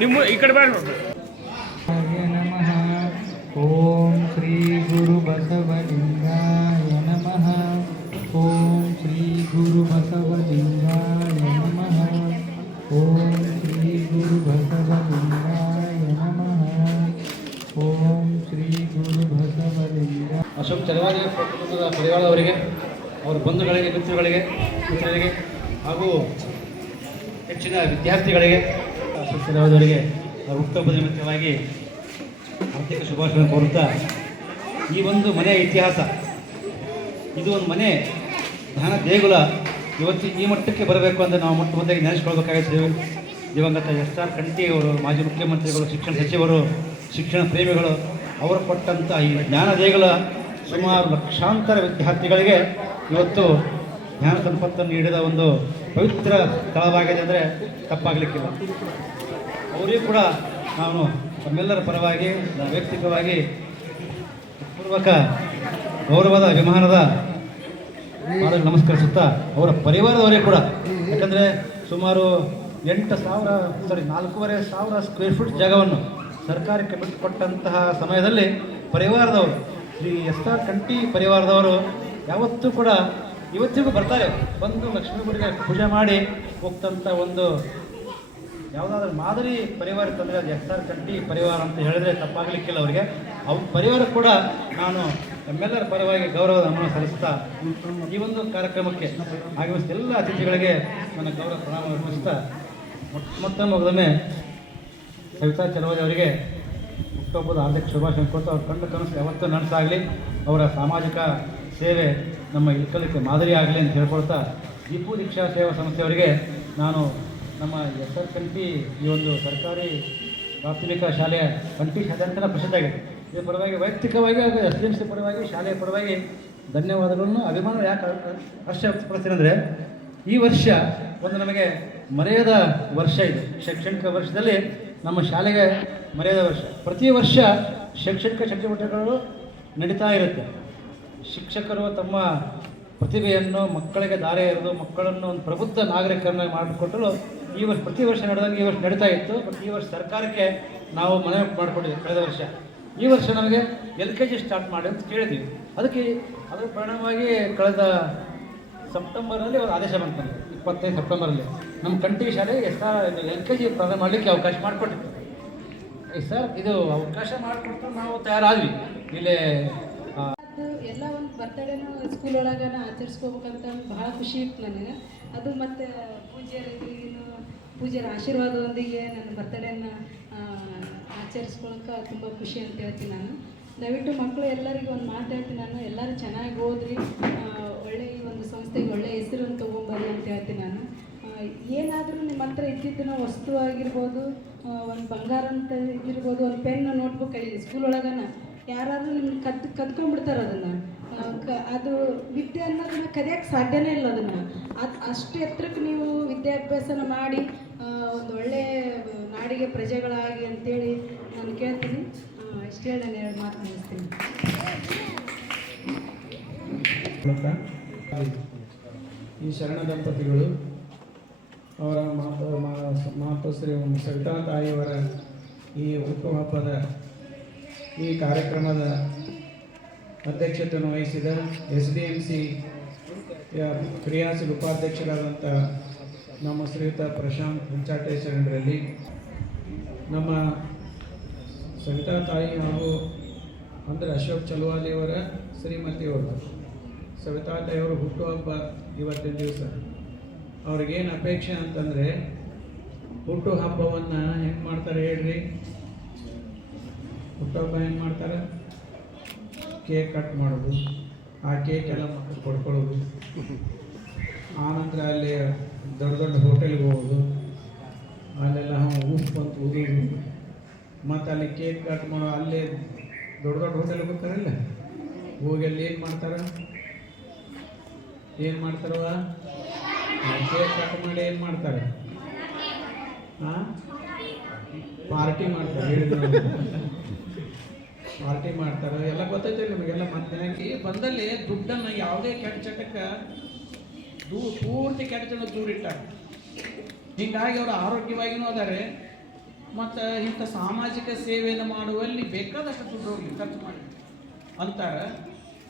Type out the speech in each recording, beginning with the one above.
ನಿಮ್ಮ ಈ ಕಡೆ ಬೇಡ. ನಮಃ. ಓಂ ಶ್ರೀ ಗುರು ಬಸವಲಿಂಗಾಯ ನಮಃ. ಓಂ ಶ್ರೀ ಗುರು ಬಸವಲಿಂಗಾಯ ನಮಃ. ಓಂ ಶ್ರೀ ಗುರು ಬಸವಲಿಂಗಾಯ ನಮಃ. ಓಂ ಶ್ರೀ ಗುರು ಬಸವಲಿಂಗ. ಅಶೋಕ್ ಚಲವಾದಿ ಪರಿವಾರದವರಿಗೆ, ಅವರ ಬಂಧುಗಳಿಗೆ, ಮಿತ್ರರಿಗೆ ಹಾಗೂ ಹೆಚ್ಚಿನ ವಿದ್ಯಾರ್ಥಿಗಳಿಗೆ, ಅಶೋಕ್ ಚಲವಾದಿಯವರಿಗೆ ಅವರ ಹುಟ್ಟುಹಬ್ಬದ ನಿಮಿತ್ತವಾಗಿ ಆರ್ಥಿಕ ಶುಭಾಶಯ ಕೋರುತ್ತಾ, ಈ ಒಂದು ಮನೆಯ ಇತಿಹಾಸ, ಇದು ಒಂದು ಮನೆ ಜ್ಞಾನ ದೇಗುಲ ಇವತ್ತು ಈ ಮಟ್ಟಕ್ಕೆ ಬರಬೇಕು ಅಂತ ನಾವು ಮೊದಲಿಗೆ ನೆನೆಸ್ಕೊಳ್ಬೇಕಾಗಿದ್ದೇವೆ. ದಿವಂಗತ ಎಸ್.ಆರ್. ಕಂಠಿ ಅವರು, ಮಾಜಿ ಮುಖ್ಯಮಂತ್ರಿಗಳು, ಶಿಕ್ಷಣ ಸಚಿವರು, ಶಿಕ್ಷಣ ಪ್ರೇಮಿಗಳು, ಅವರು ಕೊಟ್ಟಂಥ ಈ ಜ್ಞಾನ ದೇಗುಲ ಸುಮಾರು ಲಕ್ಷಾಂತರ ವಿದ್ಯಾರ್ಥಿಗಳಿಗೆ ಇವತ್ತು ಜ್ಞಾನ ಸಂಪತ್ತನ್ನು ನೀಡಿದ ಒಂದು ಪವಿತ್ರ ಸ್ಥಳವಾಗಿದೆ ಅಂದರೆ ತಪ್ಪಾಗಲಿಕ್ಕಿಲ್ಲ. ಅವರಿಗೂ ಕೂಡ ನಾನು ತಮ್ಮೆಲ್ಲರ ಪರವಾಗಿ ವೈಯಕ್ತಿಕವಾಗಿ ಪೂರ್ವಕ ಗೌರವದ ಅಭಿಮಾನದ ನಮಸ್ಕರಿಸುತ್ತಾ, ಅವರ ಪರಿವಾರದವರೇ ಕೂಡ, ಯಾಕಂದರೆ ಸುಮಾರು 4,500 ಸ್ಕ್ವೇರ್ ಫೀಟ್ ಜಾಗವನ್ನು ಸರ್ಕಾರಕ್ಕೆ ಬಿಟ್ಟುಕೊಟ್ಟಂತಹ ಸಮಯದಲ್ಲಿ ಪರಿವಾರದವರು, ಶ್ರೀ ಎಸ್.ಆರ್. ಕಂಠಿ ಪರಿವಾರದವರು ಯಾವತ್ತೂ ಕೂಡ ಇವತ್ತಿಗೂ ಬರ್ತಾರೆ, ಬಂದು ಲಕ್ಷ್ಮೀ ಗುಡಿಗೆ ಪೂಜೆ ಮಾಡಿ ಹೋಗ್ತಂಥ ಒಂದು ಯಾವುದಾದ್ರೂ ಮಾದರಿ ಪರಿವಾರ ತಂದರೆ ಅದು ಎಸ್.ಆರ್. ಕಂಠಿ ಪರಿವಾರ ಅಂತ ಹೇಳಿದ್ರೆ ತಪ್ಪಾಗಲಿಕ್ಕಿಲ್ಲ. ಅವರಿಗೆ ಅವ್ರ ಪರಿವಾರ ಕೂಡ ನಾನು ನಮ್ಮೆಲ್ಲರ ಪರವಾಗಿ ಗೌರವದ ನಮನ ಸಲ್ಲಿಸ್ತಾ, ಈ ಒಂದು ಕಾರ್ಯಕ್ರಮಕ್ಕೆ ಆಗಮಿಸಿದ ಎಲ್ಲ ಅತಿಥಿಗಳಿಗೆ ನನ್ನ ಗೌರವ ಪ್ರಣಾಮ ಅರ್ಪಿಸ್ತಾ, ಮೊದಲನೇ ಸವಿತಾ ಚಲವಾದಿ ಅವರಿಗೆ ಹುಟ್ಟುಹಬ್ಬದ ಹಾರ್ದಿಕ ಶುಭಾಶಯ ಕೊಟ್ಟು, ಅವ್ರ ಕಂಡ ಕನಸು ಯಾವತ್ತೂ ನನಸಾಗಲಿ, ಅವರ ಸಾಮಾಜಿಕ ಸೇವೆ ನಮ್ಮ ಇಳಕಲಿಕ್ಕೆ ಮಾದರಿ ಆಗಲಿ ಅಂತ ಹೇಳ್ಕೊಳ್ತಾ, ದೀಪು ದೀಕ್ಷಾ ಸೇವಾ ಸಂಸ್ಥೆಯವರಿಗೆ ನಾನು ನಮ್ಮ ಎಸ್.ಆರ್. ಕಂಠಿ ಈ ಒಂದು ಸರ್ಕಾರಿ ಪ್ರಾಥಮಿಕ ಶಾಲೆಯ ಕಂಠಿ ಶಾಲೆ ಅಂತಲೇ ಪ್ರಸಿದ್ಧ ಆಗಿದೆ. ಇದರ ಪರವಾಗಿ ವೈಯಕ್ತಿಕವಾಗಿ ಹಾಗೂ SDMC ಪರವಾಗಿ, ಶಾಲೆಯ ಪರವಾಗಿ ಧನ್ಯವಾದಗಳನ್ನು, ಅಭಿಮಾನ ಯಾಕೆ ಹರ್ಷ ವ್ಯಕ್ತಪಡಿಸ್ತೀನಿ ಅಂದರೆ, ಈ ವರ್ಷ ಒಂದು ನಮಗೆ ಮರೆಯದ ವರ್ಷ ಇದು. ಶೈಕ್ಷಣಿಕ ವರ್ಷದಲ್ಲಿ ನಮ್ಮ ಶಾಲೆಗೆ ಮರೆಯದ ವರ್ಷ. ಪ್ರತಿ ವರ್ಷ ಶೈಕ್ಷಣಿಕ ಚಟುವಟಿಕೆಗಳು ನಡೀತಾ ಇರುತ್ತೆ. ಶಿಕ್ಷಕರು ತಮ್ಮ ಪ್ರತಿಭೆಯನ್ನು ಮಕ್ಕಳಿಗೆ ದಾರಿ ಎರೆದು ಮಕ್ಕಳನ್ನು ಒಂದು ಪ್ರಬುದ್ಧ ನಾಗರಿಕರನ್ನಾಗಿ ಮಾಡಿಕೊಟ್ಟಲು ಈ ವರ್ಷ ಪ್ರತಿ ವರ್ಷ ನಡೆದಂಗೆ ಈ ವರ್ಷ ನಡೀತಾ ಇತ್ತು. ಬಟ್ ಈ ವರ್ಷ ಸರ್ಕಾರಕ್ಕೆ ನಾವು ಮನವಿ ಮಾಡಿಕೊಂಡಿದ್ದೀವಿ ಕಳೆದ ವರ್ಷ. ಈ ವರ್ಷ ನಮಗೆ LKG ಸ್ಟಾರ್ಟ್ ಮಾಡಿ ಅಂತ ಕೇಳಿದ್ವಿ. ಅದಕ್ಕೆ ಅದರ ಪರಿಣಾಮವಾಗಿ ಕಳೆದ ಸೆಪ್ಟೆಂಬರಲ್ಲಿ ಒಂದು ಆದೇಶ ಬಂತು, 25 ಸೆಪ್ಟೆಂಬರಲ್ಲಿ ನಮ್ಮ ಕಂಠಿ ಶಾಲೆಗೆ LKG ಪ್ರಾರಂಭ ಮಾಡಲಿಕ್ಕೆ ಅವಕಾಶ ಮಾಡಿಕೊಟ್ಟಿತ್ತು. ಸರ್ ಇದು ಅವಕಾಶ ಮಾಡಿಕೊಟ್ಟು ನಾವು ತಯಾರಾದ್ವಿ. ಇಲ್ಲೇ ಎಲ್ಲ ಒಂದು ಬರ್ತಡೇನೂ ಸ್ಕೂಲ್ ಒಳಗೆ ಆಚರಿಸ್ಕೋಬೇಕಂತ ಭಾಳ ಖುಷಿ ಇತ್ತು ನನಗೆ. ಅದು ಮತ್ತು ಪೂಜ್ಯರ ಆಶೀರ್ವಾದದೊಂದಿಗೆ ನನ್ನ ಬರ್ತಡೇನ ಆಚರಿಸ್ಕೊಳಕ್ಕೆ ತುಂಬ ಖುಷಿ ಅಂತ ಹೇಳ್ತೀನಿ ನಾನು. ದಯವಿಟ್ಟು ಮಕ್ಕಳು ಎಲ್ಲರಿಗೂ ಒಂದು ಮಾತು ಹೇಳ್ತೀನಿ ನಾನು, ಎಲ್ಲರೂ ಚೆನ್ನಾಗಿ ಓದ್ರಿ, ಒಳ್ಳೆ ಈ ಒಂದು ಸಂಸ್ಥೆಗೆ ಒಳ್ಳೆಯ ಹೆಸರನ್ನು ತೊಗೊಂಬರ್ರಿ ಅಂತ ಹೇಳ್ತೀನಿ ನಾನು. ಏನಾದರೂ ನಿಮ್ಮ ಹತ್ರ ಇದ್ದಿದ್ದನ್ನ ವಸ್ತು ಆಗಿರ್ಬೋದು, ಒಂದು ಬಂಗಾರ ಅಂತ ಇರ್ಬೋದು, ಒಂದು ಪೆನ್, ನೋಟ್ಬುಕ್ ಕಳೀರಿ. ಸ್ಕೂಲ್ ಒಳಗನ ಯಾರಾದರೂ ನಿಮ್ಗೆ ಕದ್ಕೊಂಡ್ಬಿಡ್ತಾರೆ ಅದನ್ನು. ಅದು ವಿದ್ಯೆ ಅನ್ನೋದನ್ನು ಕದಿಯೋಕ್ಕೆ ಸಾಧ್ಯನೇ ಇಲ್ಲ. ಅದನ್ನು ಅಷ್ಟು ಎತ್ತರಕ್ಕೆ ನೀವು ವಿದ್ಯಾಭ್ಯಾಸನ ಮಾಡಿ ಒಂದು ಒಳ್ಳೆಯ ನಾಡಿಗೆ ಪ್ರಜೆಗಳಾಗಿ ಅಂತೇಳಿ ನಾನು ಕೇಳ್ತೀನಿ. ಇಷ್ಟು ಹೇಳಿ ನಾನು 2 ಮಾತು ಮುಗಿಸ್ತೀನಿ. ಈ ಶರಣ ದಂಪತಿಗಳು ಅವರ ಮಾತೋಶ್ರೀ ಸವಿತಾ ತಾಯಿಯವರ ಈ ಹುಟ್ಟುಹಬ್ಬದ ಈ ಕಾರ್ಯಕ್ರಮದ ಅಧ್ಯಕ್ಷತೆಯನ್ನು ವಹಿಸಿದ SDMC ಕ್ರಿಯಾಶೀಲ ಉಪಾಧ್ಯಕ್ಷರಾದಂಥ ನಮ್ಮ ಶ್ರೀಯುತ ಪ್ರಶಾಂತ್ ಹುಂಚಾಟೇಶ್ವರರಲ್ಲಿ, ನಮ್ಮ ಸವಿತಾ ತಾಯಿ ಹಾಗೂ ಅಂದರೆ ಅಶೋಕ್ ಚಲವಾದಿಯವರ ಶ್ರೀಮತಿಯವರು ಸವಿತಾ ತಾಯಿಯವರ ಹುಟ್ಟುಹಬ್ಬ ಇವತ್ತಿನ ದಿವಸ. ಅವ್ರಿಗೇನು ಅಪೇಕ್ಷೆ ಅಂತಂದರೆ ಹುಟ್ಟು ಹಬ್ಬವನ್ನು ಹೆಂಗೆ ಮಾಡ್ತಾರೆ ಹೇಳ್ರಿ? ಹುಟ್ಟುಹಬ್ಬ ಹೆಂಗೆ ಮಾಡ್ತಾರೆ? ಕೇಕ್ ಕಟ್ ಮಾಡೋದು, ಆ ಕೇಕ್ ಎಲ್ಲ ಮಕ್ಕಳು ಕೊಡ್ಕೊಳ್ಳೋದು, ಆನಂತರ ಅಲ್ಲಿ ದೊಡ್ಡ ದೊಡ್ಡ ಹೋಟೆಲ್ಗೆ ಹೋಗೋದು, ಅಲ್ಲೆಲ್ಲ ಉಪ್ಪು ಅಂತ ಊದೋದು, ಮತ್ತು ಅಲ್ಲಿ ಕೇಕ್ ಕಟ್ ಮಾಡೋ ಅಲ್ಲೇ ದೊಡ್ಡ ದೊಡ್ಡ ಹೋಟೆಲ್ಗೆ ಹೋಗ್ತಾರಲ್ಲ, ಹೋಗಿ ಅಲ್ಲಿ ಏನು ಮಾಡ್ತಾರೆ? ಏನು ಮಾಡ್ತಾರವ? ಕೇಕ್ ಕಟ್ ಮಾಡಿ ಏನು ಮಾಡ್ತಾರೆ? ಹಾಂ, ಪಾರ್ಟಿ ಮಾಡ್ತಾರೆ. ಪಾರ್ಟಿ ಮಾಡ್ತಾರೆ, ಎಲ್ಲ ಗೊತ್ತೈತೆ ನಿಮಗೆಲ್ಲ. ಮತ್ತೆ ಬಂದಲ್ಲಿ ದುಡ್ಡನ್ನು ಯಾವುದೇ ಕೆಟ್ಟ ಚಟಕ್ಕೆ ಪೂರ್ತಿ ಕೆಟ್ಟ ಜನ ದೂರ ಇಟ್ಟಾರೆ. ಹೀಗಾಗಿ ಅವರು ಆರೋಗ್ಯವಾಗಿಯೂ ಅದಾರೆ, ಮತ್ತು ಇಂಥ ಸಾಮಾಜಿಕ ಸೇವೆಯನ್ನು ಮಾಡುವಲ್ಲಿ ಬೇಕಾದಷ್ಟು ದುಡ್ಡು ಹೋಗಿ ಖರ್ಚು ಮಾಡಿ ಅಂತಾರೆ.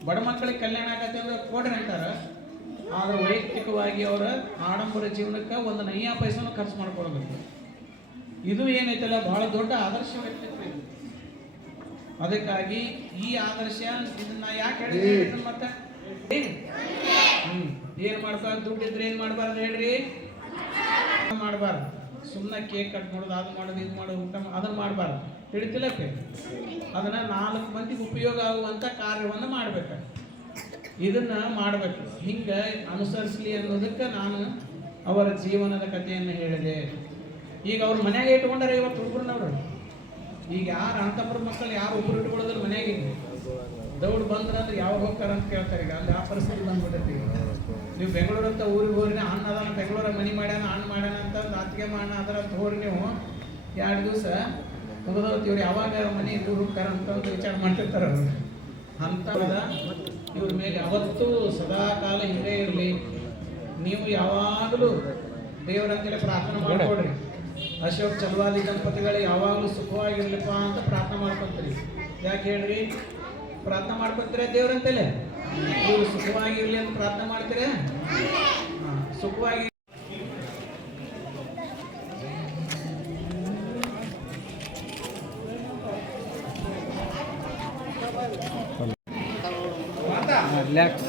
ಬಡ ಮಕ್ಕಳಿಗೆ ಕಲ್ಯಾಣ ಆಗತ್ತೆ ಅಂದ್ರೆ ಕೊಡ್ರಿ ಅಂತಾರೆ. ಆದರೆ ವೈಯಕ್ತಿಕವಾಗಿ ಅವರ ಆಡಂಬರ ಜೀವನಕ್ಕೆ ಒಂದು ನಯ್ಯ ಪೈಸೆನೂ ಖರ್ಚು ಮಾಡ್ಕೊಳ್ಬೇಕು. ಇದು ಏನೈತಲ್ಲ ಭಾಳ ದೊಡ್ಡ ಆದರ್ಶ ವ್ಯಕ್ತಿತ್ವ ಇದು. ಅದಕ್ಕಾಗಿ ಈ ಆದರ್ಶ ಇದನ್ನ ಯಾಕೆ ಹೇಳಿದ್ರೆ ಮತ್ತೆ ಏನು ಮಾಡ್ಬಾರ್ದು? ದುಡ್ಡಿದ್ರೆ ಏನು ಮಾಡಬಾರ್ದು ಹೇಳ್ರಿ? ಮಾಡಬಾರ್ದು. ಸುಮ್ಮನೆ ಕೇಕ್ ಕಟ್ ಮಾಡೋದು, ಅದು ಮಾಡೋದು, ಇದು ಮಾಡೋದು, ಊಟ ಅದನ್ನು ಮಾಡಬಾರ್ದು. ತಿಳಿತಿಲ್ಲಪ್ಪೆ? ಅದನ್ನು 4 ಮಂದಿಗೆ ಉಪಯೋಗ ಆಗುವಂಥ ಕಾರ್ಯವನ್ನು ಮಾಡಬೇಕು. ಇದನ್ನು ಮಾಡಬೇಕು. ಹಿಂಗೆ ಅನುಸರಿಸಲಿ ಅನ್ನೋದಕ್ಕೆ ನಾನು ಅವರ ಜೀವನದ ಕಥೆಯನ್ನು ಹೇಳಿದೆ. ಈಗ ಅವ್ರ ಮನೆಯಾಗೆ ಇಟ್ಕೊಂಡಾರೆ ಇವತ್ತು ಹುಡುಗರನ್ನವರು. ಈಗ ಯಾರು ಅಂತಪುರ ಮಕ್ಕಳು ಯಾರು ಒಬ್ಬರು ಇಟ್ಕೊಳ್ಳೋದ್ರ ಮನೆಯಾಗೆ ದೌಡ್ ಬಂದ್ರಂದ್ರೆ ಯಾವಾಗ ಹೋಗ್ತಾರೆ ಅಂತ ಕೇಳ್ತಾರೆ. ಈಗ ಅಲ್ಲಿ ಆ ಪರಿಸ್ಥಿತಿ ಬಂದ್ಬಿಟ್ಟೈತಿ. ನೀವು ಬೆಂಗಳೂರು ಅಂತ ಊರಿಗೆ ಹೋಗ್ರಿ, ಅಣ್ಣ ಅದನ್ನು ಬೆಂಗಳೂರಾಗ ಮನೆ ಮಾಡ್ಯಾನ, ಹಣ್ಣು ಮಾಡ್ಯಾನ ಅಂತ ಅತ್ತಿಗೆ ಅಣ್ಣ ಅದರ ಅಂತ ಹೋಗ್ರಿ. ನೀವು 2 ದಿವಸ ಮುಗಿದೋತಿ. ಇವ್ರು ಯಾವಾಗ ಮನೆ ಊರು ಹೋಗ್ತಾರ ಅಂತ ವಿಚಾರ ಮಾಡ್ತಿರ್ತಾರೆ ಅವರು. ಅಂಥದ ಇವ್ರ ಮೇಲೆ ಯಾವತ್ತೂ ಸದಾ ಕಾಲ ಹಿಂದೆ ಇರಲಿ. ನೀವು ಯಾವಾಗಲೂ ದೇವರಂತೆಲ್ಲ ಪ್ರಾರ್ಥನೆ ಮಾಡ್ಕೊಡ್ರಿ. ಅಶೋಕ್ ಚಲವಾದಿ ದಂಪತಿಗಳು ಯಾವಾಗಲೂ ಸುಖವಾಗಿರ್ಲಿಪ್ಪ ಅಂತ ಪ್ರಾರ್ಥನೆ ಮಾಡ್ಕೊತೀರಿ. ಯಾಕೆ ಹೇಳ್ರಿ? ಪ್ರಾರ್ಥನೆ ಮಾಡ್ಕೊತೀರ ದೇವರಂತೆಲೆ? ಇವರು ಸುಖವಾಗಿರ್ಲಿ ಅಂತ ಪ್ರಾರ್ಥನೆ ಮಾಡ್ತೀರ? ಸುಖವಾಗಿ ರಿಲ್ಯಾಕ್ಸ್.